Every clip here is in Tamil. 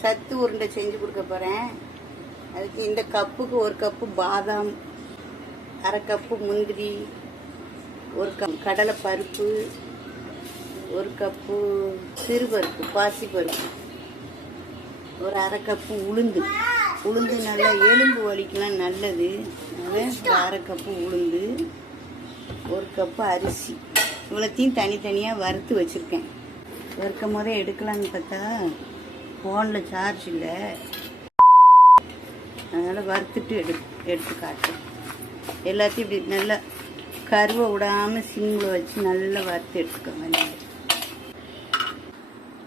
சத்து உருண்டை செஞ்சு கொடுக்க போகிறேன். அதுக்கு இந்த கப்புக்கு 1 கப்பு பாதாம், 1/2 கப்பு முந்திரி, 1 கப் கடலை பருப்பு, 1 கப்பு சிறுபருப்பு பாசிப்பருப்பு, ஒரு 1/2 கப்பு உளுந்து நல்லா எலும்பு வலிக்கலாம் நல்லது. அதனால் 1/2 கப்பு உளுந்து, 1 கப்பு அரிசி, இவ்வளோத்தையும் தனித்தனியாக வறுத்து வச்சுருக்கேன். வறுக்கும் போதே எடுக்கலான்னு பார்த்தா ஃபோனில் சார்ஜ் இல்லை, அதனால் வறுத்துட்டு எடுத்து காட்டுறேன். எல்லாத்தையும் இப்படி நல்லா கருவை விடாமல் சிம்மில் வச்சு நல்லா வறுத்து எடுத்துக்கோங்க.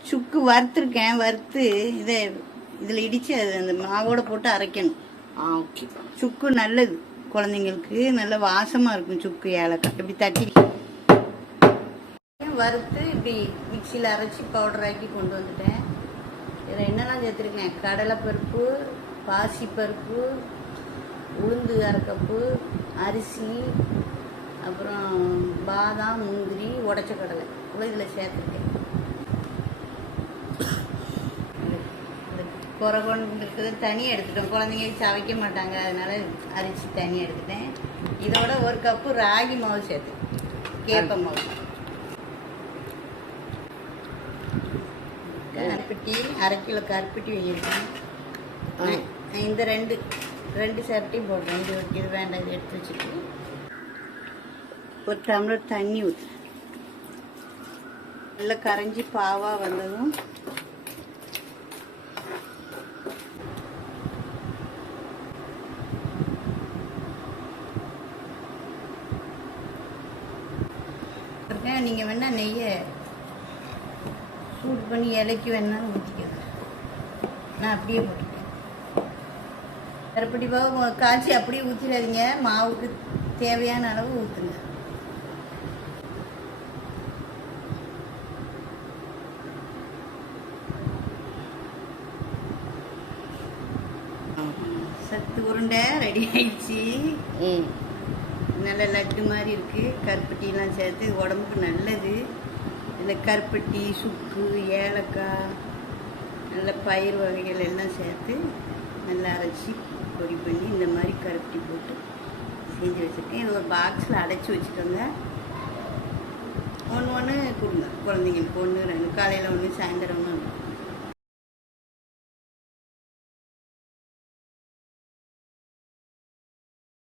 சுக்கு வறுத்துருக்கேன். வறுத்து இதில் இடித்து அது அந்த மாவோடு போட்டு அரைக்கணும். ஓகே. சுக்கு நல்லது குழந்தைங்களுக்கு, நல்ல வாசமாக இருக்கும். சுக்கு ஏலக்காய் இப்படி தட்டி வறுத்து இப்படி மிக்சியில் அரைச்சி பவுடர் ஆக்கி கொண்டு வந்துட்டேன். இதில் என்னெல்லாம் சேர்த்துருக்கேன்: கடலைப்பருப்பு, பாசிப்பருப்பு, உளுந்து 1/2 கப்பு, அரிசி, அப்புறம் பாதாம், முந்திரி, உடைச்ச கடலை இவ்வளோ இதில் சேர்த்துருக்கேன். குறகொண்டு இருக்கிறது தனியாக எடுத்துட்டோம். குழந்தைங்க சவைக்க மாட்டாங்க, அதனால அரிசி தனியாக எடுத்துட்டேன். இதோட 1 கப்பு ராகி மாவு சேர்த்து, கேப்ப மாவு, கருப்பட்டி 1/2 கிலோ கருப்பட்டி வையிருக்கேன். இந்த ரெண்டு சரட்டையும் போடுறேன். இது வேண்டாம், இது எடுத்து வச்சுட்டு 1 டம்ளர் தண்ணி ஊற்று. நல்லா கரைஞ்சி பாவாக வந்ததும் நீங்கள் வேணால் நெய்யை சூடு பண்ணி இலைக்கு வேணாலும் ஊற்றிக்கங்க. நான் அப்படியே போட்டுட்டேன். கருப்பட்டி பாவு காய்ச்சி அப்படியே ஊற்றிடாதீங்க, மாவுக்கு தேவையான அளவு ஊற்றுங்க. சத்து உருண்டை ரெடி ஆயிடுச்சு. நல்ல லட்டு மாதிரி இருக்குது. கருப்பட்டிலாம் சேர்த்து உடம்புக்கு நல்லது. இந்த கருப்பட்டி, சுக்கு, ஏலக்காய், நல்ல பயிர் வகைகள் எல்லாம் சேர்த்து நல்லா அரைச்சி பொடி பண்ணி இந்த மாதிரி கருப்பட்டி போட்டு செஞ்சு வச்சுருக்கேன். இது ஒரு பாக்ஸில் அடைச்சி வச்சுக்கோங்க. ஒன்று கொடுங்க குழந்தைங்களுக்கு. 1 2 காலையில் 1 சாயந்தரம் 1.